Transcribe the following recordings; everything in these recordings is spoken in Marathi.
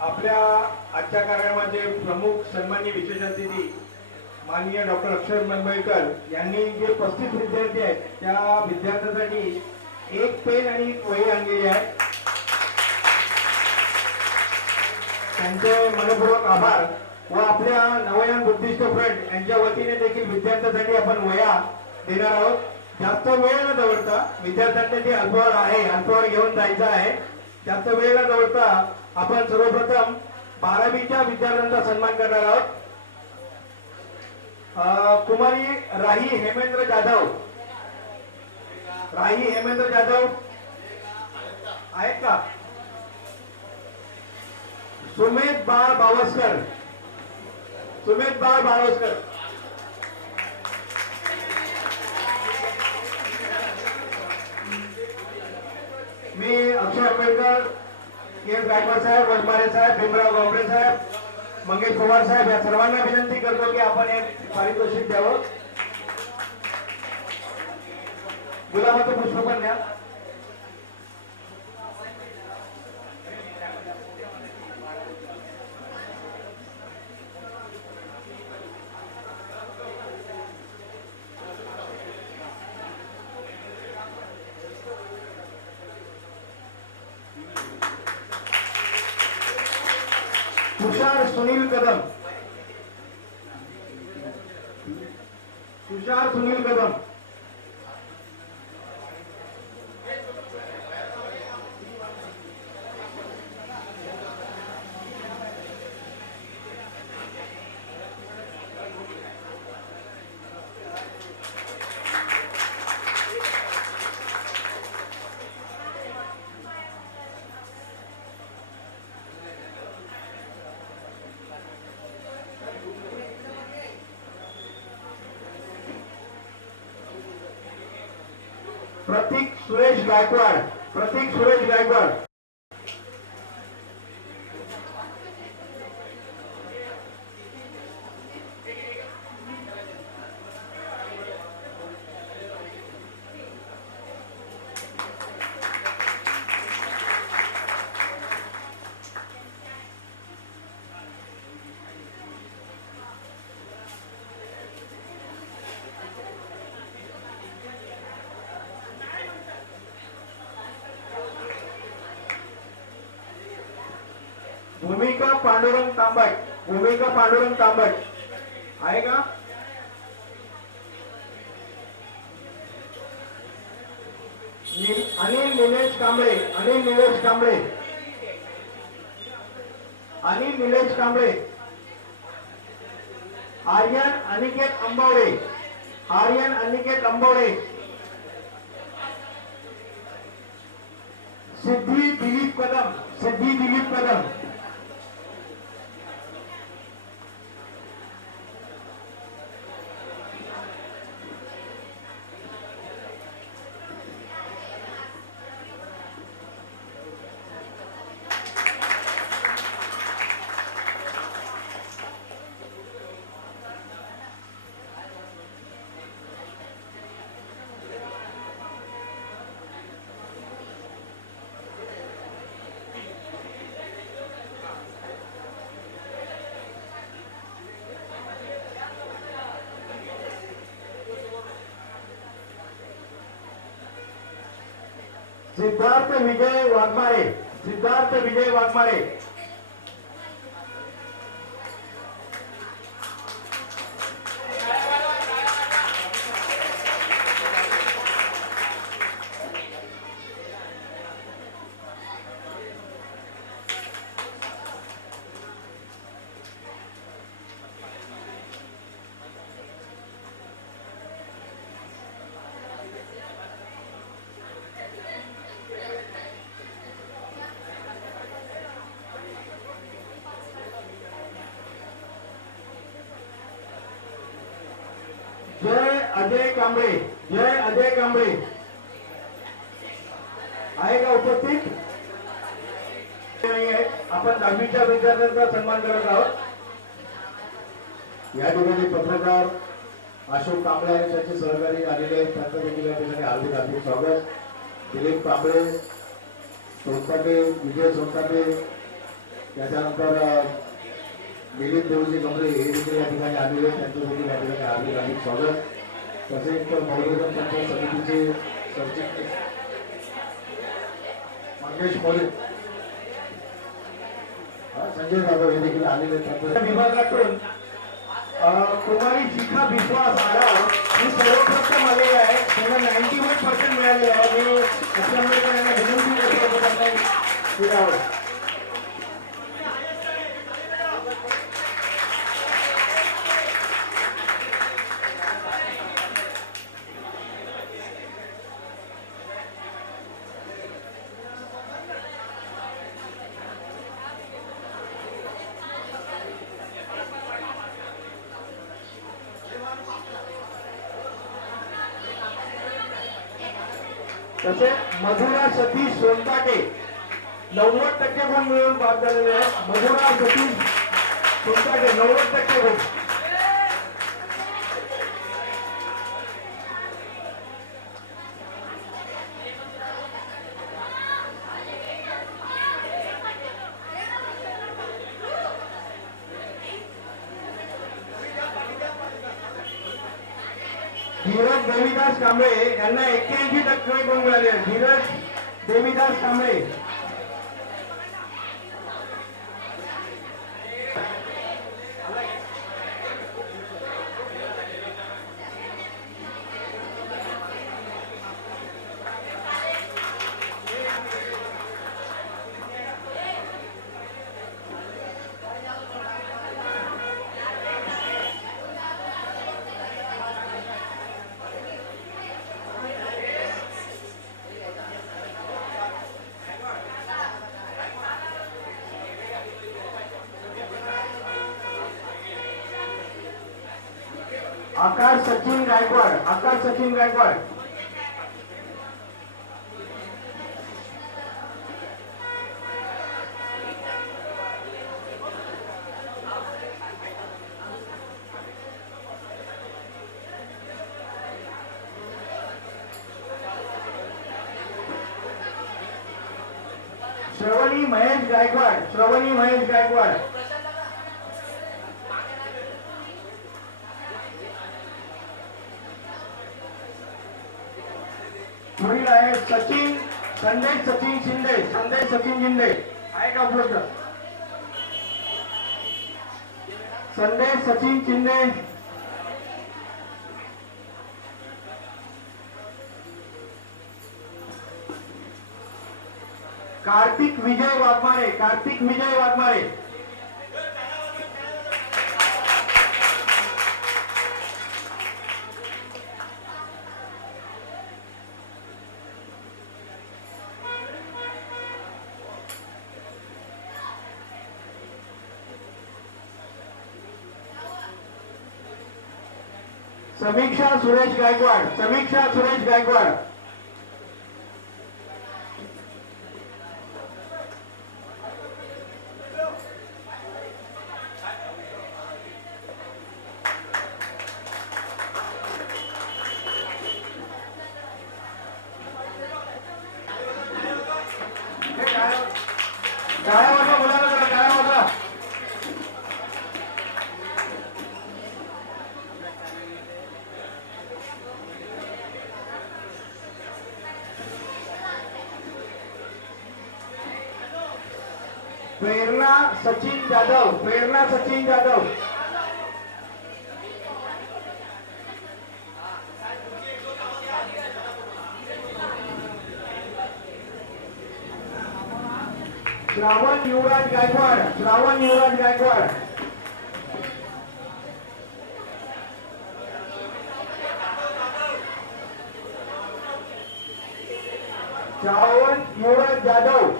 आपल्या आजच्या कार्यक्रमाचे प्रमुख सन्माननीय विशेष अतिथी माननीय डॉक्टर अक्षय मुंबईकर यांनी जे पस्तीस विद्यार्थी आहेत त्या विद्यार्थ्यांसाठी एक पेन आणि एक वही आणलेली आहे. त्यांचे मनपूर्वक आभार व आपल्या नवयान बुद्धिस्ट फ्रंट यांच्या वतीने देखील विद्यार्थ्यांसाठी आपण वया देणार आहोत. जास्त वेळ न दवडता जे अल्पवर आहे अल्पवर घेऊन जायचं आहे. जास्त वेळ न दवडता आपण सर्वप्रथम बारावीच्या विद्यार्थ्यांचा सन्मान करणार आहोत. अं, कुमारी राही हेमेंद्र जाधव. राही हेमेंद्र जाधव. आहेत का? सुमित बाळ बावस्कर. सुमित बाळ बावस्कर. मी अक्षय आंबेडकर के एस गायकवाड साहेब वनमारे साहेब भीमराव गावडे साहेब मंगेश पवार साहेब या सर्वांना विनंती करतो की आपण एक पारितोषिक द्यावं. गुलाबाचं पुष्प पण द्या तुषार सुनील कदम तुषार सुनील कदम. प्रतीक सुरेश गायकवाड प्रतीक सुरेश गायकवाड. भूमिका पांडुरंग तांबट भूमिका पांडुरंग तांबट. आहे का? अनिल निलेश कांबळे अनिल निलेश कांबळे. अनिल निलेश कांबळे. आर्यन अनिकेत अंबावडे. आर्यन अनिकेत अंबावडे. सिद्धी दिलीप कदम सिद्धी दिलीप कदम. सिद्धार्थ विजय वाघमारे. सिद्धार्थ विजय वाघमारे जय अजय कांबळे. जय अजय कांबळे. आहे का उपस्थित? नाही आपण दहावीच्या विद्यार्थ्यांचा सन्मान करत आहोत. या ठिकाणी पत्रकार अशोक कांबळे आणि त्यांचे सहकारी आलेले आहेत त्यांचं देखील या ठिकाणी हार्दिक हार्दिक स्वागत. दिलीप कांबळे सोनताटे विजय सोनताटे त्याच्यानंतर अ, मिलिंद देवजी कमरे हे देखील या ठिकाणी आलेले आहेत. त्यांचं देखील या ठिकाणी हार्दिक हार्दिक स्वागत. तसेच बहुजन पंचायत समितीचे सरचिटणीस. मंगेश मोरे संजय जाधव हे देखील आलेले आहेत. विभागातून कुमारी शिखा विश्वास आढाव ही सर्वप्रथम आलेली आहे त्यांना नाईन्टी वन पर्सेंट मिळाले आहे. मी असल्यामुळे त्यांना विनंती करतो की तसे मधुरा सतीश सोनकाटे नव्वद टक्के गुण मिळून बाद झालेले आहेत. मधुरा सतीश सोनकाटे नव्वद टक्के गुण. धीरज देवीदास कांबळे यांना एक्क्याऐंशी टक्के गुण मिळाले आहेत. धीरज देवीदास कांबळे आकाश सचिन गायकवाड आकाश सचिन गायकवाड. श्रवणी महेश गायकवाड श्रवणी महेश गायकवाड पुढील आहे सचिन संदेश सचिन शिंदे संदेश सचिन शिंदे. आहे का उपलब्ध संदेश सचिन शिंदे. कार्तिक विजय वाघमारे कार्तिक विजय वाघमारे. समीक्षा सुरेश गायकवाड समीक्षा सुरेश गायकवाड. प्रेरणा सचिन जाधव प्रेरणा सचिन जाधव. श्रावण युवराज गायकवाड श्रावण युवराज गायकवाड. श्रावण युवराज जाधव.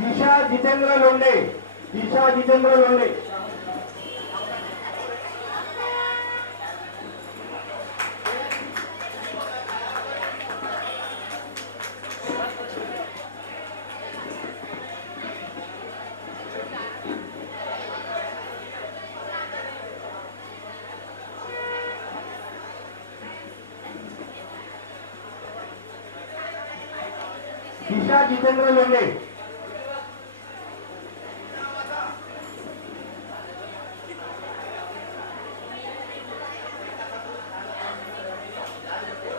दिशा जितेंद्र लोंढे दिशा जितेंद्र जितेंद्र लोंढे.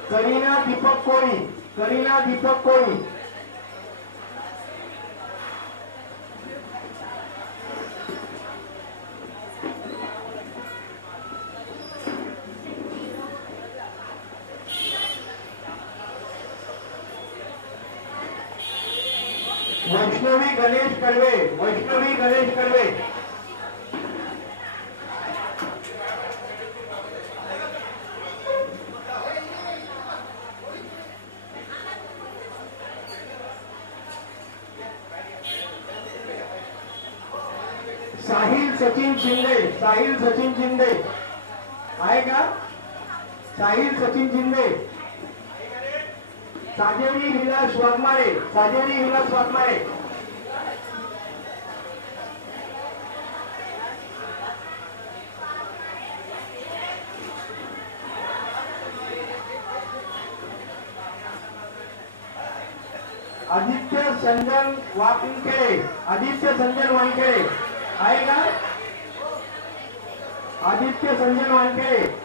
करीना दीपक कोळी करीना दीपक कोळी. वैष्णवी गणेश कडवे वैष्णवी गणेश कडवे साहिल सचिन शिंदे साहिल सचिन शिंदे. आहे का? साहिल सचिन शिंदे. साजेरी विलास वाघमारे साजेरी विलास वाघमारे आदित्य संजन वानखेडे आदित्य संजन वानखेडे. आहे का? आदित्य संजन वानखेडे.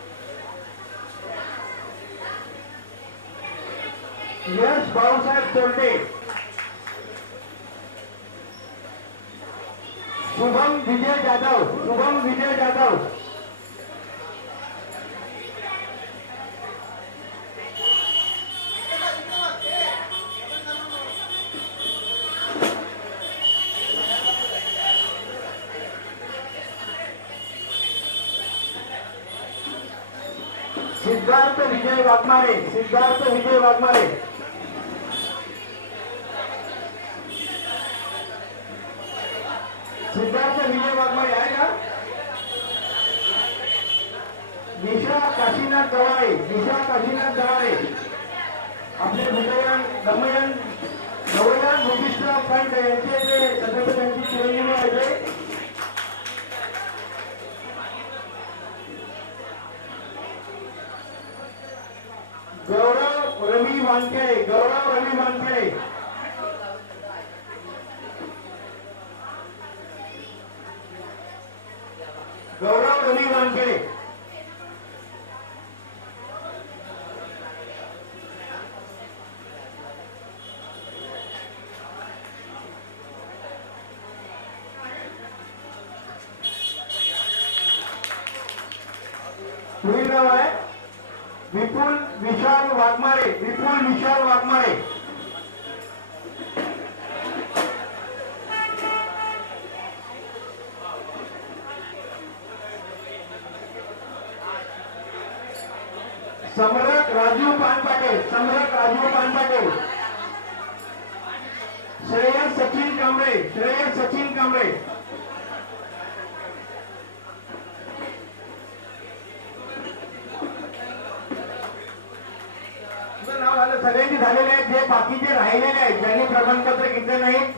यश भाऊसाहेब चोरटे शुभम विजय जाधव शुभम विजय जाधव. सिद्धार्थ विजय वाघमारे सिद्धार्थ विजय वाघमारे सिद्धार्थ विजय वाघमारे आहे का निशा काशीनाथ गवाळे निशा काशीनाथ गवाळे आपले भुजयन दमयन गवळ्यान बुद्धिस्ट फ्रंट यांचे जे सदस्य त्यांची चिरंजीवी आहे ते गौरव रवी वानखेडे गौरव रवी वानखेडे गौरव रवी वानखेडे पुढील नाव आहे विपुल विशाल वाघमारे विपुल विशाल वाघमारे सम्राट राजू पानपाटे सम्राट राजू पानपाटे श्रेय सचिन कांबळे श्रेय सचिन कांबळे. नाव आलं सगळ्यांनी झालेले आहेत जे बाकीचे राहिलेले आहेत ज्यांनी प्रमाणपत्र घेतले नाहीत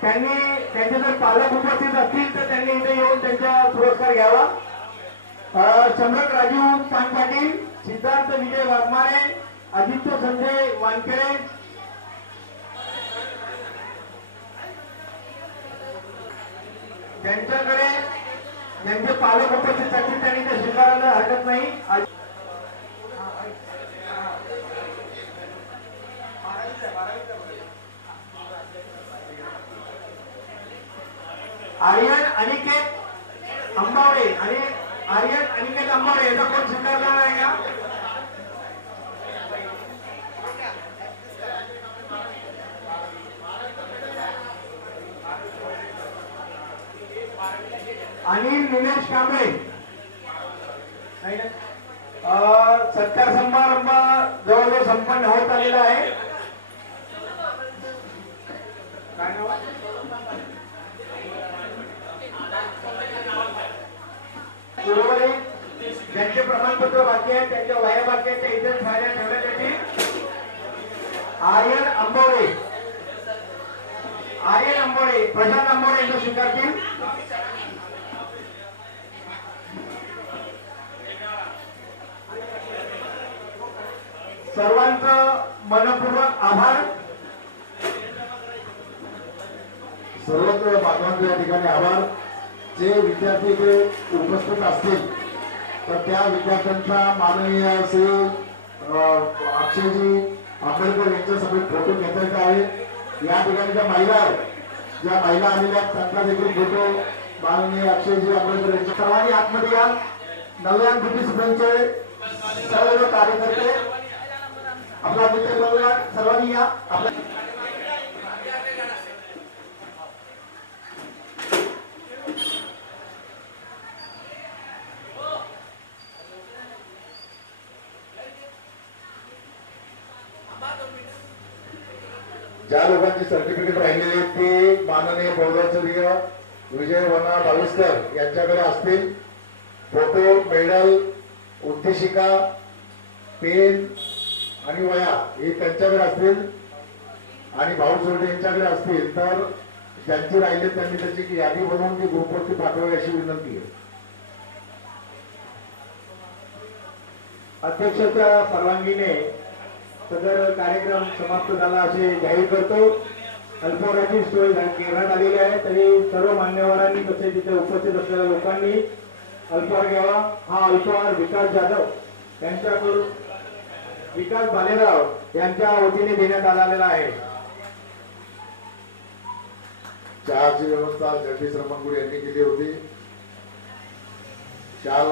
त्यांनी त्यांचे जर पालक उपस्थित असतील तर त्यांनी इथे येऊन त्यांचा पुरस्कार घ्यावा. अं, सम्राट राजू पानपाटील सिद्धार्थ विजय वाघमारे आदित्य संजय वानखेडे. त्यांच्याकडे त्यांचे पालक उपस्थित असतील त्यांनी ते स्वीकारायला हरकत नाही. आर्यन अनिकेत अंबावडे आणि आर्यन अनिकेत अंबावडे याचा कोण स्वीकारला नाही का अनिल निलेश कांबळे. सत्कार समारंभ जवळजवळ संपन्न होत आलेला आहे. काय नाव? उर्वरित ज्यांचे प्रमाणपत्र बाकी आहेत त्यांच्या वया बाकी आहेत त्या इथे फायद्या ठेवण्यासाठी आर्यन आंबोळे आर्यन आंबोळे प्रशांत आंबोळे यांना स्वीकारतील. सर्वांचं मनपूर्वक आभार. सर्वत्र बांधवांचे या ठिकाणी आभार. जे विद्यार्थी इथे उपस्थित असतील तर त्या विद्यार्थ्यांचा माननीय श्री अं, अक्षयजी आंबेडकर यांच्यासमोर फोटो घेतायचा आहे. या ठिकाणी ज्या महिला आहेत ज्या महिला आलेल्या त्यांचा देखील फोटो माननीय अक्षयजी आंबेडकर यांच्या सर्वांनी आतमध्ये या. नव्या ब्रिटिश फ्रेंचचे सर्व कार्यकर्ते आपला मित्र सर्वांनी या. आपल्या ज्या लोकांची सर्टिफिकेट राहिलेली आहेत ती माननीय पौराचर्य विजय वना भाविस्कर यांच्याकडे असतील. फोटो मेडल उद्देशिका पेन आणि वया हे त्यांच्याकडे असतील. आणि भाऊ सोडे यांच्याकडे असतील. तर ज्यांची राहिले त्यांनी त्याची यादी बनवून ती ग्रुपवरती पाठवावी अशी विनंती आहे. अध्यक्षाच्या परवानगीने सदर कार्यक्रम समाप्त झाला असे जाहीर करतो. अल्पहाराची सोय घेण्यात आलेली आहे. तरी सर्व मान्यवरांनी तसे तिथे उपस्थित असलेल्या लोकांनी अल्पहार घ्यावा. हा अल्पहार विकास जाधव यांच्याकडून विकास भालेराव यांच्या वतीने देण्यात आलेला आहे. चहाची व्यवस्था जगदीश रमणगुड यांनी केली होती. चार